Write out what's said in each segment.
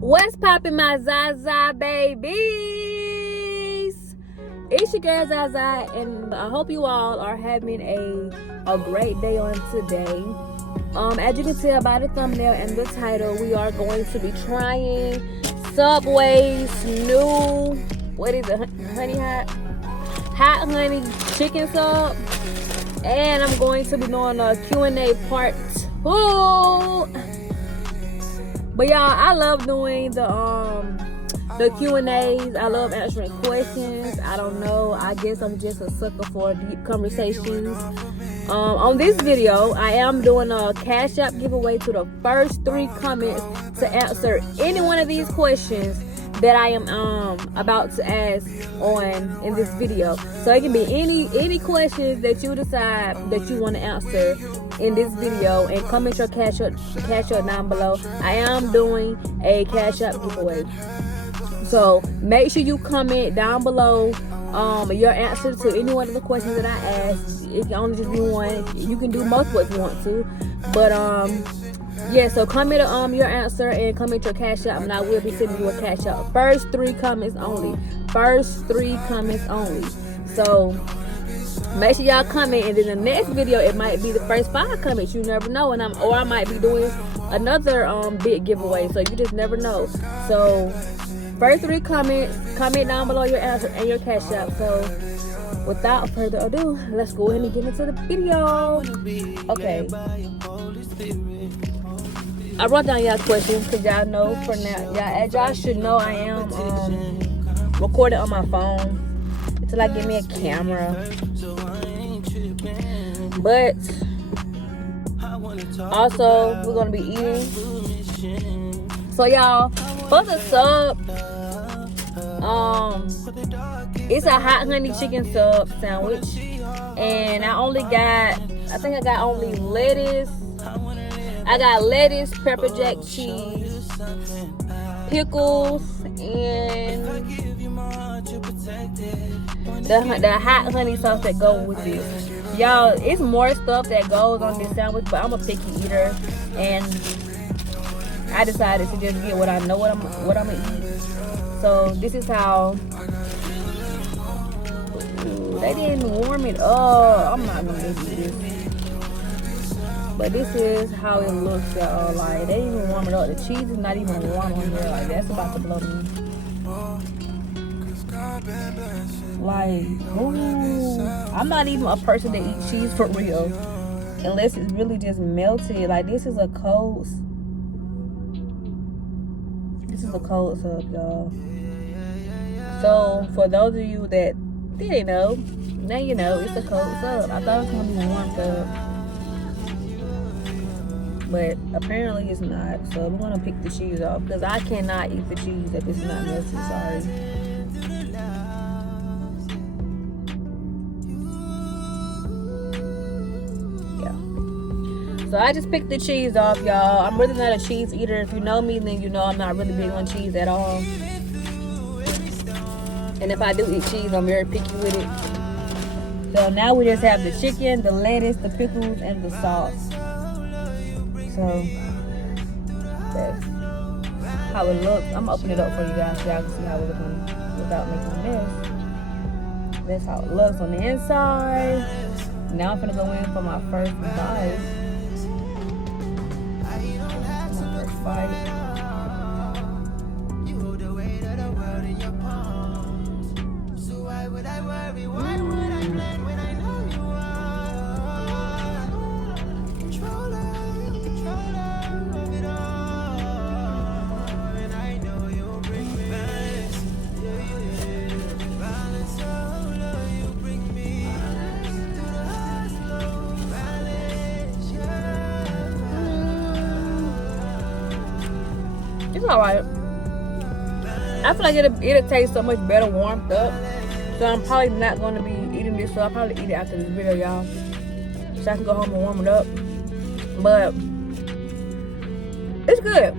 What's poppin', my Zaza babies? It's your girl Zaza, and I hope you all are having a great day on today. As you can tell by the thumbnail and the title, we are going to be trying Subway's new, what is it, honey hot honey chicken sub, and I'm going to be doing a Q&A part 2. But y'all, I love doing the Q&As. I love answering questions. I don't know. I guess I'm just a sucker for deep conversations. On this video, I am doing a Cash App giveaway to the first 3 comments to answer any one of these questions that I am about to ask in this video. So it can be any questions that you decide that you want to answer in this video, and comment your cash up down below. I am doing a Cash App giveaway, so make sure you comment down below your answer to any one of the questions that I asked. It can only just be one. You can do multiple if you want to, but yeah, so comment your answer and comment your Cash App, and I will be sending you a Cash App. First 3 comments only. First 3 comments only. So make sure y'all comment, and in the next video it might be the first 5 comments. You never know, and I might be doing another big giveaway. So you just never know. So first 3 comments, comment down below your answer and your Cash App. So without further ado, let's go ahead and get into the video. Okay, I wrote down y'all questions because y'all know for now, y'all should know I am recording on my phone until I get me a camera. But also we're gonna be eating. So y'all, for the sub, it's a hot honey chicken sub sandwich, and I think I got only lettuce. I got lettuce, pepper jack cheese, pickles, and the hot honey sauce that goes with it. Y'all, it's more stuff that goes on this sandwich, but I'm a picky eater, and I decided to just get what I know what I'm gonna eat. So this is how. Ooh, they didn't warm it up. I'm not gonna do this. But this is how it looks, y'all. Like, they didn't even warm it up. The cheese is not even warm on here. Like, that's about to blow me. Like, ooh. I'm not even a person that eats cheese for real, unless it's really just melted. Like, this is a cold sub, y'all. So for those of you that didn't know, now you know it's a cold sub. I thought it was gonna be warm sub, but apparently it's not. So we're gonna pick the cheese off because I cannot eat the cheese if it's not melted. Sorry. Yeah. So I just picked the cheese off, y'all. I'm really not a cheese eater. If you know me, then you know I'm not really big on cheese at all. And if I do eat cheese, I'm very picky with it. So now we just have the chicken, the lettuce, the pickles, and the sauce. So that's how it looks. I'm gonna open it up for you guys so y'all can see how it looks without making a mess. That's how it looks on the inside. Now I'm gonna go in for my first bite. It's alright. I feel like it'll taste so much better warmed up. So I'm probably not going to be eating this. So I'll probably eat it after this video, y'all, so I can go home and warm it up. But it's good.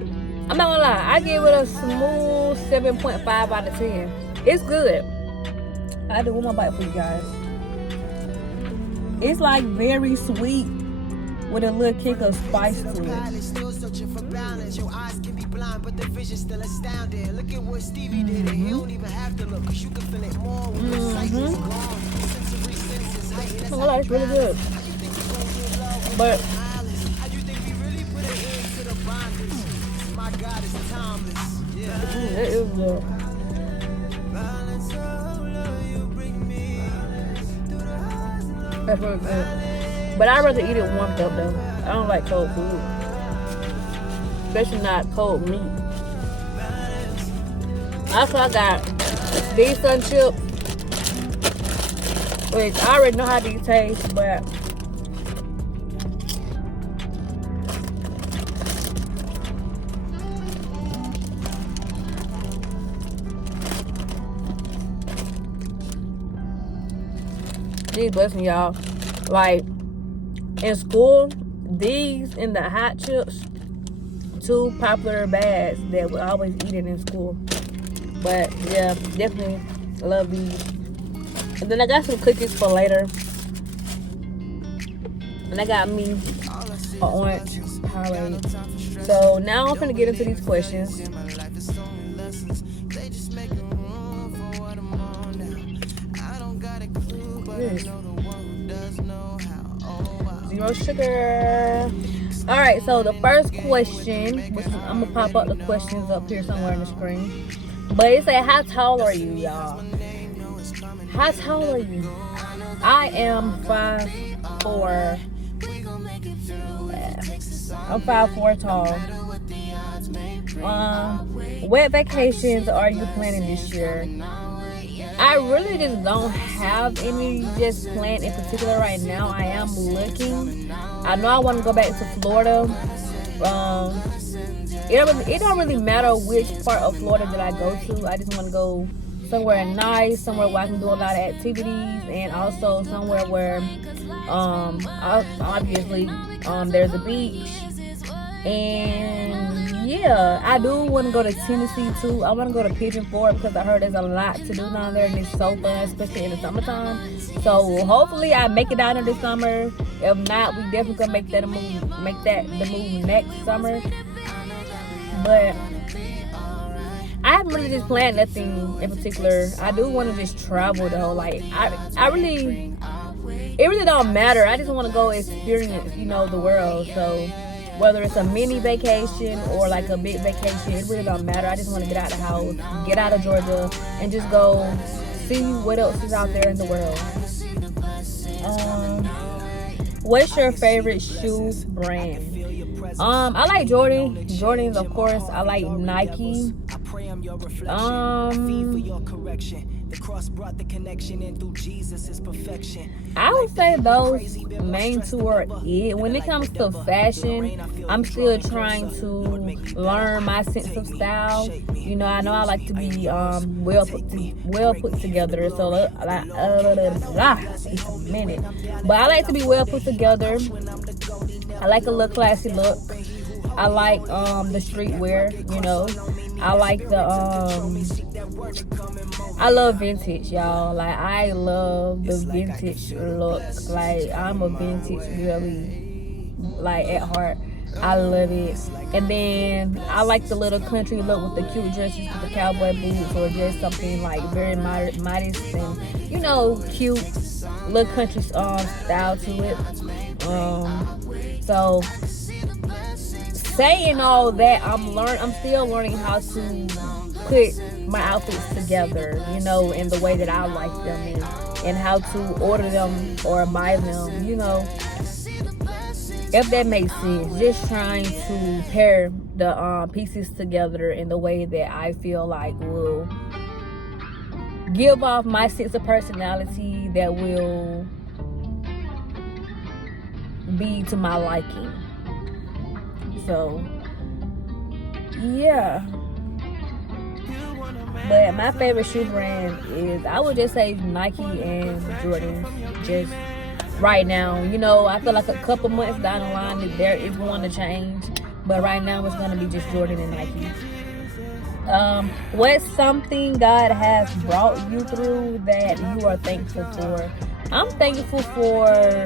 I'm not gonna lie. I give it a smooth 7.5 out of 10. It's good. I do one more bite for you guys. It's like very sweet. with a little kick of spice to it. Oh, that's really good. But it is good. That's really good. But I'd rather eat it warmed up though. I don't like cold food. Especially not cold meat. Also, I got these sun chips, which I already know how these taste, but these blessing y'all. Like in school, these and the hot chips, 2 popular bags that we always eat it in school. But yeah, definitely love these. And then I got some cookies for later. And I got me an orange Powerade. So now I'm gonna get into these questions. Zero sugar. Alright, so the first question, which I'm gonna pop up the questions up here somewhere on the screen. But it said, how tall are you, y'all? How tall are you? I am 5'4". I'm 5'4" tall. What vacations are you planning this year? I really just don't have any just planned in particular right now. I am looking. I know I want to go back to Florida. It don't really matter which part of Florida that I go to. I just want to go somewhere nice, somewhere where I can do a lot of activities, and also somewhere where obviously there's a beach. And yeah, I do want to go to Tennessee too. I want to go to Pigeon Forge because I heard there's a lot to do down there and it's so fun, especially in the summertime. So hopefully I make it down there this summer. If not, we definitely gonna make the move next summer. But I haven't really just planned nothing in particular. I do want to just travel though. Like it really don't matter. I just want to go experience, the world. So whether it's a mini vacation or like a big vacation, it really don't matter. I just want to get out of the house, get out of Georgia, and just go see what else is out there in the world. What's your favorite shoe brand? I like Jordan. Jordans, of course. I like Nike. I would say those main 2 are it. When it comes to fashion, I'm still trying to learn my sense of style. I know I like to be well put together. So it's a minute, but I like to be well put together. I like a little classy look. I like the streetwear. I like I love vintage, y'all. Like, I love the vintage look. Like, I'm a vintage girly, like, at heart. I love it. And then I like the little country look with the cute dresses with the cowboy boots, or just something like very modest and cute little country style to it. So saying all that, I'm still learning how to put my outfits together, in the way that I like them, and how to order them or buy them, if that makes sense. Just trying to pair the pieces together in the way that I feel like will give off my sense of personality, that will be to my liking. So yeah. But my favorite shoe brand is, I would just say, Nike and Jordan. Just right now, I feel like a couple months down the line there is going to change, but right now it's going to be just Jordan and Nike. What's something God has brought you through that you are thankful for? I'm thankful for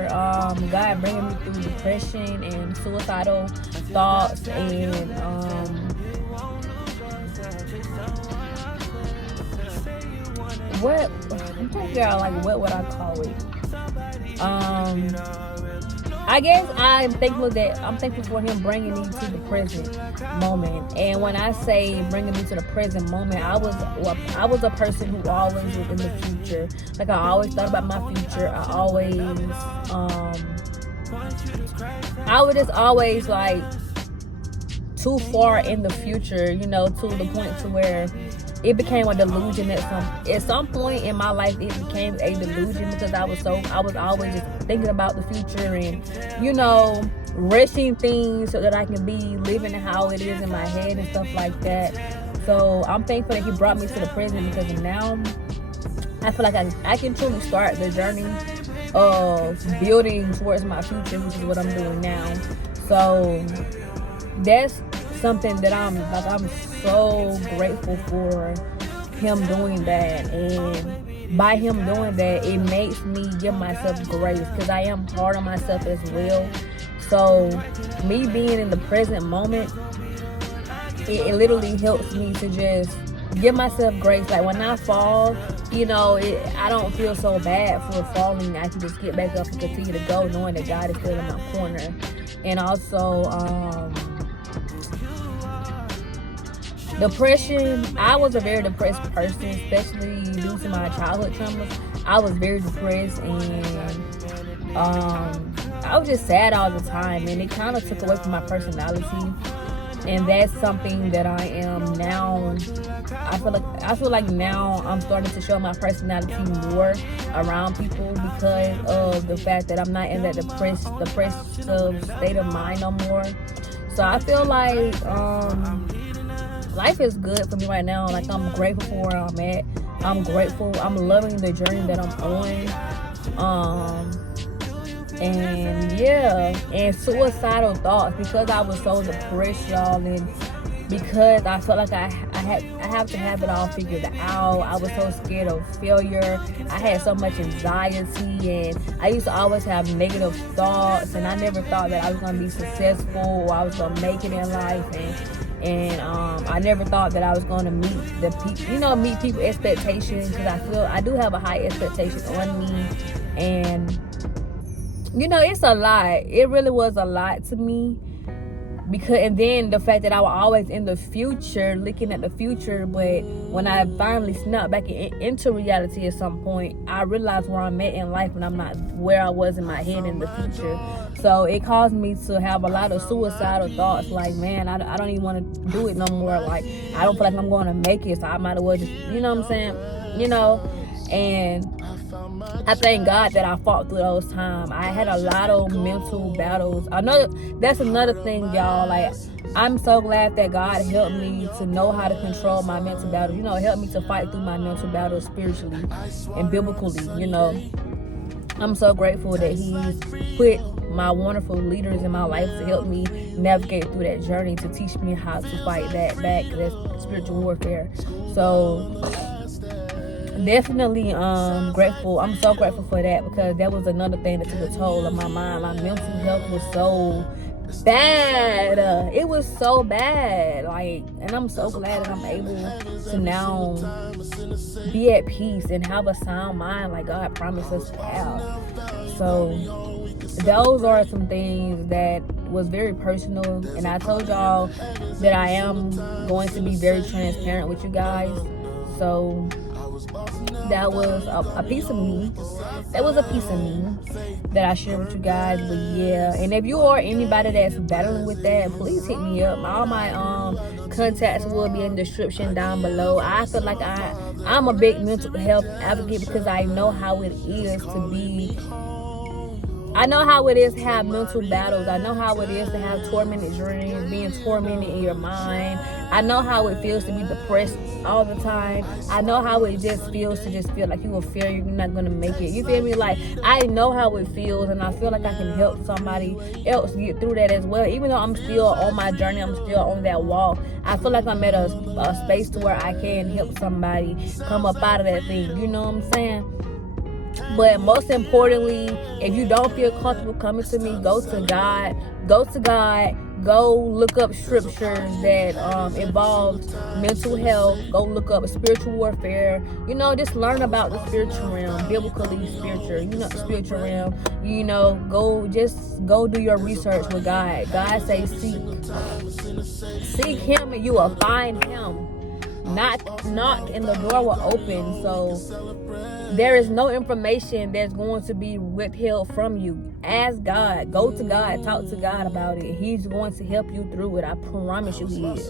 God bringing me through depression and suicidal thoughts and what I'm trying to figure out, like, what would I call it? I guess I'm thankful for him bringing me to the present moment. And when I say bringing me to the present moment, I was a person who always was in the future. Like, I always thought about my future. I was just always like too far in the future, to the point to where it became a delusion at some point in my life. It became a delusion because I was always just thinking about the future and rushing things so that I can be living how it is in my head and stuff like that. So I'm thankful that he brought me to the present, because now I feel like I can truly start the journey of building towards my future, which is what I'm doing now. So that's something that I'm so grateful for him doing that. And by him doing that, it makes me give myself grace, because I am hard on myself as well. So me being in the present moment, it literally helps me to just give myself grace. Like, when I fall, I don't feel so bad for falling. I can just get back up and continue to go, knowing that God is still in my corner. And also depression. I was a very depressed person, especially due to my childhood traumas. I was very depressed, and I was just sad all the time, and it kind of took away from my personality. And that's something that I am now. I feel like now I'm starting to show my personality more around people, because of the fact that I'm not in that depressed state of mind no more. So I feel like life is good for me right now. Like, I'm grateful for where I'm at. I'm grateful. I'm loving the journey that I'm on. And yeah, and suicidal thoughts, because I was so depressed, y'all, and because I felt like I have to have it all figured out. I was so scared of failure. I had so much anxiety, and I used to always have negative thoughts, and I never thought that I was going to be successful or I was going to make it in life. And I never thought that I was going to meet people's expectations, because I do have a high expectation on me. And it's a lot. It really was a lot to me, and then the fact that I was always in the future, looking at the future. But when I finally snapped back into reality at some point, I realized where I'm at in life, and I'm not where I was in my head in the future. So it caused me to have a lot of suicidal thoughts. Like, man, I don't even want to do it no more. Like, I don't feel like I'm going to make it, so I might as well just, what I'm saying? And I thank God that I fought through those times. I had a lot of mental battles. That's another thing, y'all. Like, I'm so glad that God helped me to know how to control my mental battles. Help me to fight through my mental battles spiritually and biblically. I'm so grateful that He's put my wonderful leaders in my life to help me navigate through that journey, to teach me how to fight that back. That's spiritual warfare. So definitely grateful. I'm so grateful for that, because that was another thing that took a toll on my mind. My mental health was so bad. It was so bad. And I'm so glad that I'm able to now be at peace and have a sound mind like God promised us to have. So those are some things that was very personal, and I told y'all that I am going to be very transparent with you guys. So that was a piece of me. That was a piece of me that I share with you guys. But yeah, and if you are anybody that's battling with that, please hit me up. All my contacts will be in the description down below. I feel like I'm a big mental health advocate, because I know how it is to be. I know how it is to have mental battles. I know how it is to have tormented dreams, being tormented in your mind. I know how it feels to be depressed all the time. I know how it just feels to just feel like you will fail, you're not going to make it. You feel me? Like, I know how it feels, and I feel like I can help somebody else get through that as well. Even though I'm still on my journey, I'm still on that walk, I feel like I'm at a space to where I can help somebody come up out of that thing. You know what I'm saying? But most importantly, if you don't feel comfortable coming to me, go to God. Go look up scriptures that involves mental health. Go look up spiritual warfare. Just learn about the spiritual realm, biblically spiritual realm. Go do your research with God. God says seek Him and you will find Him. Knock and the door will open. So there is no information that's going to be withheld from you. Ask God. Go to God. Talk to God about it. He's going to help you through it. I promise you He is.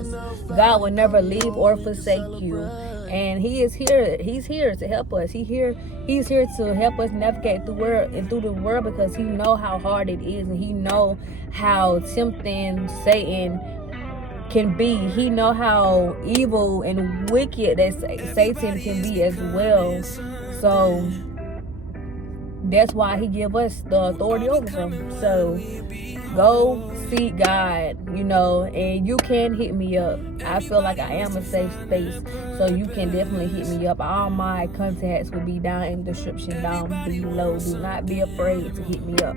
God will never leave or forsake you. And He is here. He's here to help us. He's here to help us navigate through the world because He know how hard it is, and He know how tempting Satan can be. He know how evil and wicked that Satan can be as well. So that's why He give us the authority over him. So go seek God, and you can hit me up. I feel like I am a safe space, so you can definitely hit me up. All my contacts will be down in the description down below. Do not be afraid to hit me up.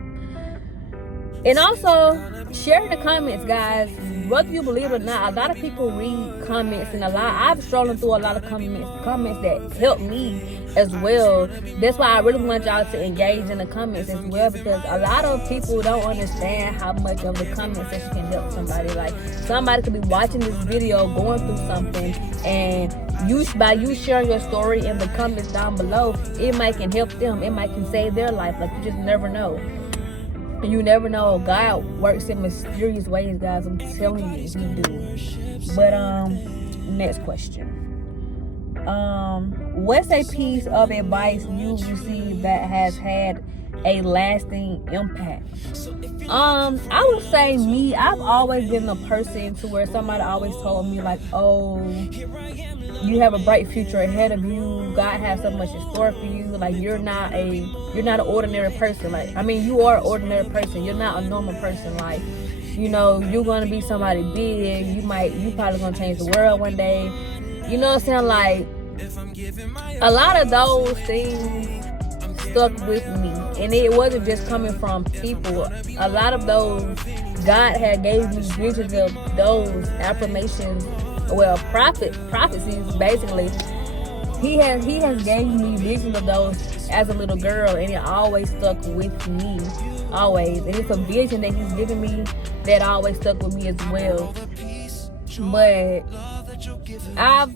And also, share in the comments, guys. Whether you believe it or not, a lot of people read comments, and I've strolling through a lot of comments that help me as well. That's why I really want y'all to engage in the comments as well, because a lot of people don't understand how much of the comment section can help somebody. Like, somebody could be watching this video, going through something, and by you sharing your story in the comments down below, it might can help them. It might can save their life. Like, you just never know. And you never know. God works in mysterious ways, guys. I'm telling you, He do. But next question. What's a piece of advice you received that has had a lasting impact? I would say me. I've always been the person to where somebody always told me like, "Oh, you have a bright future ahead of you. God has so much in store for you. Like, you're not an ordinary person. Like, I mean, you are an ordinary person. You're not a normal person. Like, you're gonna be somebody big. You probably gonna change the world one day. You know what I'm saying? Like, a lot of those things stuck with me, and it wasn't just coming from people. A lot of those, God had gave me visions of those affirmations. Well, prophecies, basically. He has gave me visions of those as a little girl, and it always stuck with me. Always. And it's a vision that He's given me that always stuck with me as well. But I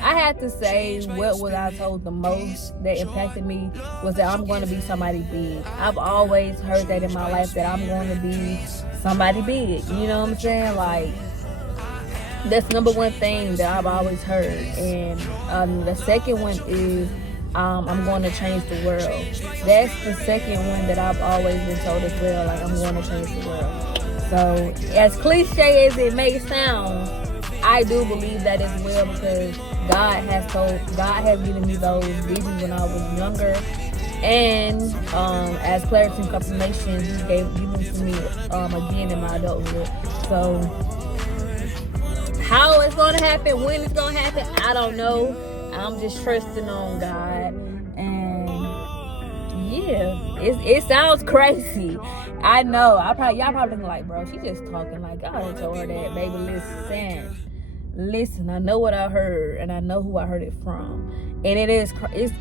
had to say what was I told the most that impacted me was that I'm going to be somebody big. I've always heard that in my life, that I'm going to be somebody big. You know what I'm saying? Like, that's number one thing that I've always heard. And the second one is I'm going to change the world. That's the second one that I've always been told as well. Like, I'm going to change the world. So, as cliche as it may sound, I do believe that as well, because God has given me those visions when I was younger. And as clarity and confirmation, He gave them to me again in my adulthood. So, how it's going to happen, when it's going to happen, I don't know. I'm just trusting on God. And yeah, it sounds crazy. I know. Y'all probably thinking like, bro, she just talking. Like, God told her that, baby. Listen, I know what I heard, and I know who I heard it from. And it's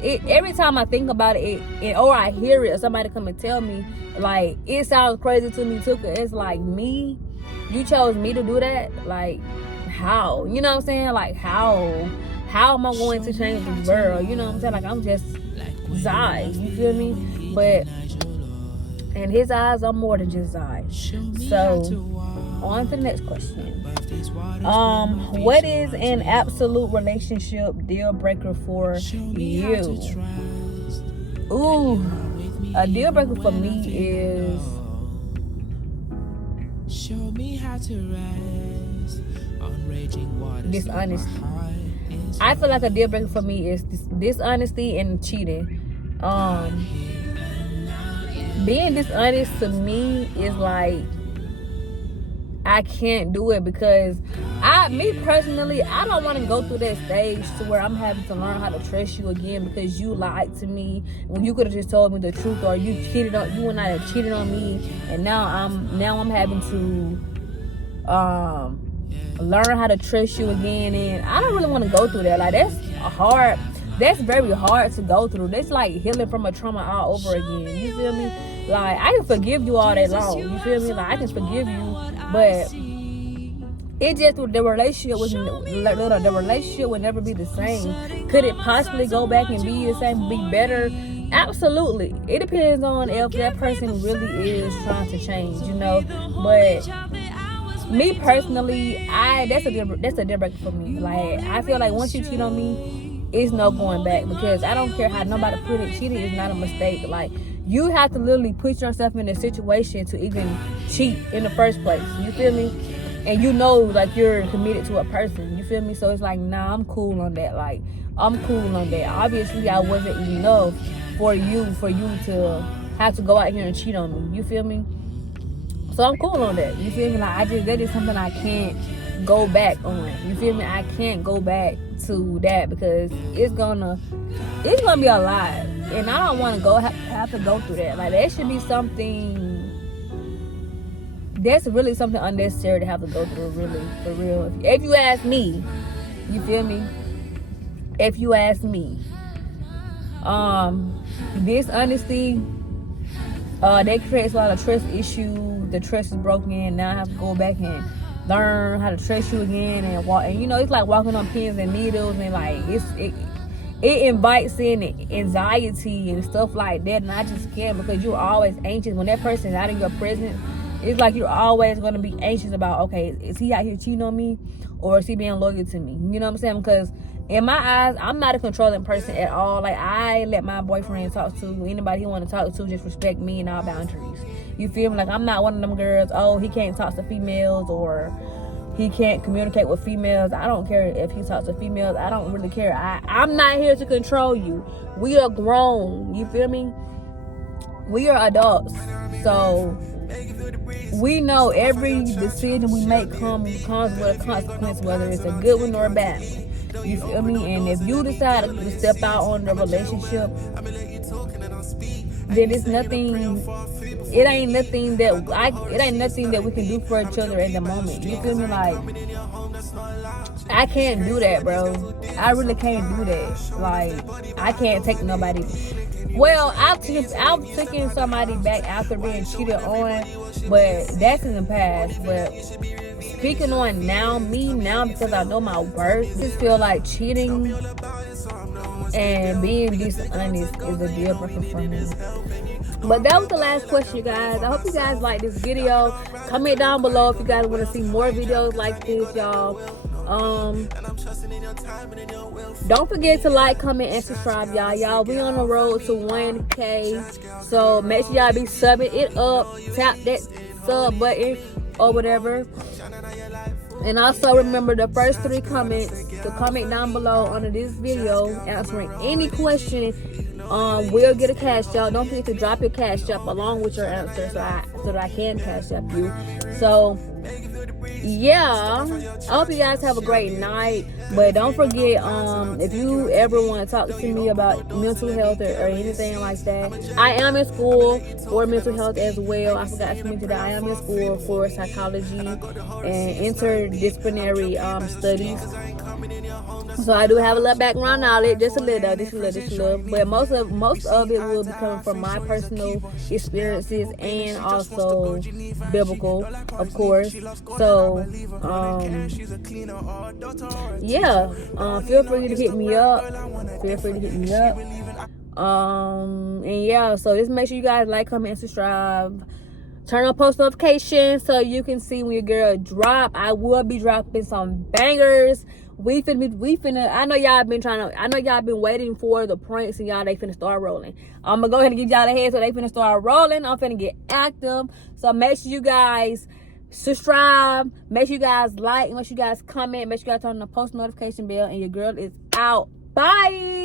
every time I think about it, or I hear it, or somebody come and tell me, like, it sounds crazy to me too. Cause it's like, me, you chose me to do that. Like, how? You know what I'm saying? Like, how am I going to change the world? You know what I'm saying? Like, I'm just Zai. You feel me? But in His eyes, I'm more than just Zai. So, on to the next question. What is an absolute relationship deal breaker for you? Ooh, a deal breaker for me is dishonesty. I feel like a deal breaker for me is dishonesty and cheating. Being dishonest to me is like, I can't do it, because I Me personally, I don't want to go through that stage to where I'm having to learn how to trust you again because you lied to me when you could have just told me the truth, or you and I have cheated on me, and now I'm having to learn how to trust you again. And I don't really want to go through that. Like, that's very hard to go through. That's like healing from a trauma all over again. You feel me? Like, I can forgive you all day long. You feel me? Like, I can forgive you, but it just, the relationship would never be the same. Could it possibly go back and be the same, be better? Absolutely. It depends on if that person really is trying to change, you know. But me personally, that's a deal breaker for me. Like, I feel like once you cheat on me, it's no going back, because I don't care how nobody put it. Cheating is not a mistake. Like, you have to literally put yourself in a situation to even cheat in the first place. You feel me? And you know, like, you're committed to a person. You feel me? So it's like, nah, I'm cool on that. Like, I'm cool on that. Obviously, I wasn't enough for you to have to go out here and cheat on me. You feel me? So I'm cool on that. You feel me? Like, that is something I can't go back on. You feel me? I can't go back to that because it's gonna be a lot, and I don't want to have to go through that. Like, that should be something that's really something unnecessary to have to go through, really, for real. If you ask me, you feel me? If you ask me, this honesty, that creates a lot of trust issues. The trust is broken. Now I have to go back and learn how to trust you again and walk. And you know, it's like walking on pins and needles, and like it invites in anxiety and stuff like that. And I just can't, because you're always anxious when that person is out of your presence. It's like you're always going to be anxious about, okay, is he out here cheating on me, or is he being loyal to me? You know what I'm saying? Because in my eyes, I'm not a controlling person at all. Like, I let my boyfriend talk to anybody he want to talk to. Just respect me and our boundaries. You feel me? Like, I'm not one of them girls, oh, he can't talk to females, or he can't communicate with females. I don't care if he talks to females. I don't really care. I'm not here to control you. We are grown. You feel me? We are adults. So we know every decision we make comes with a consequence, whether it's a good one or a bad one. You feel me? And if you decide to step out on the relationship, then it's nothing. It ain't nothing that we can do for each other at the moment. You feel me? Like, I can't do that, bro. I really can't do that. Like, I can't take nobody. Well, I've taken somebody back after being cheated on, but that's in the past. But speaking on now, because I know my worth, I just feel like cheating and being dishonest is a deal breaker for me. But that was the last question, you guys. I hope you guys like this video. Comment down below if you guys want to see more videos like this, y'all. Don't forget to like, comment, and subscribe, y'all. We on the road to 1K, so make sure y'all be subbing it up. Tap that sub button or whatever. And also remember, the first 3 comments to comment down below under this video answering any question will get a cash app. Don't forget to drop your cash app along with your answer, so that I can cash app you. So yeah, I hope you guys have a great night. But don't forget, if you ever want to talk to me about mental health or anything like that, I am in school for mental health as well. I forgot to mention that I am in school for psychology and interdisciplinary studies. So I do have a little background knowledge, just a little. But most of it will be coming from my personal experiences and also biblical, of course. So yeah, feel free to hit me up. And yeah, so just make sure you guys like, comment, and subscribe. Turn on post notifications so you can see when your girl drop. I will be dropping some bangers. We finna. I know y'all been waiting for the pranks, and they finna start rolling. I'm gonna go ahead and give y'all a head so they finna start rolling. I'm finna get active. So make sure you guys subscribe. Make sure you guys like. Make sure you guys comment. Make sure you guys turn on the post notification bell. And your girl is out. Bye.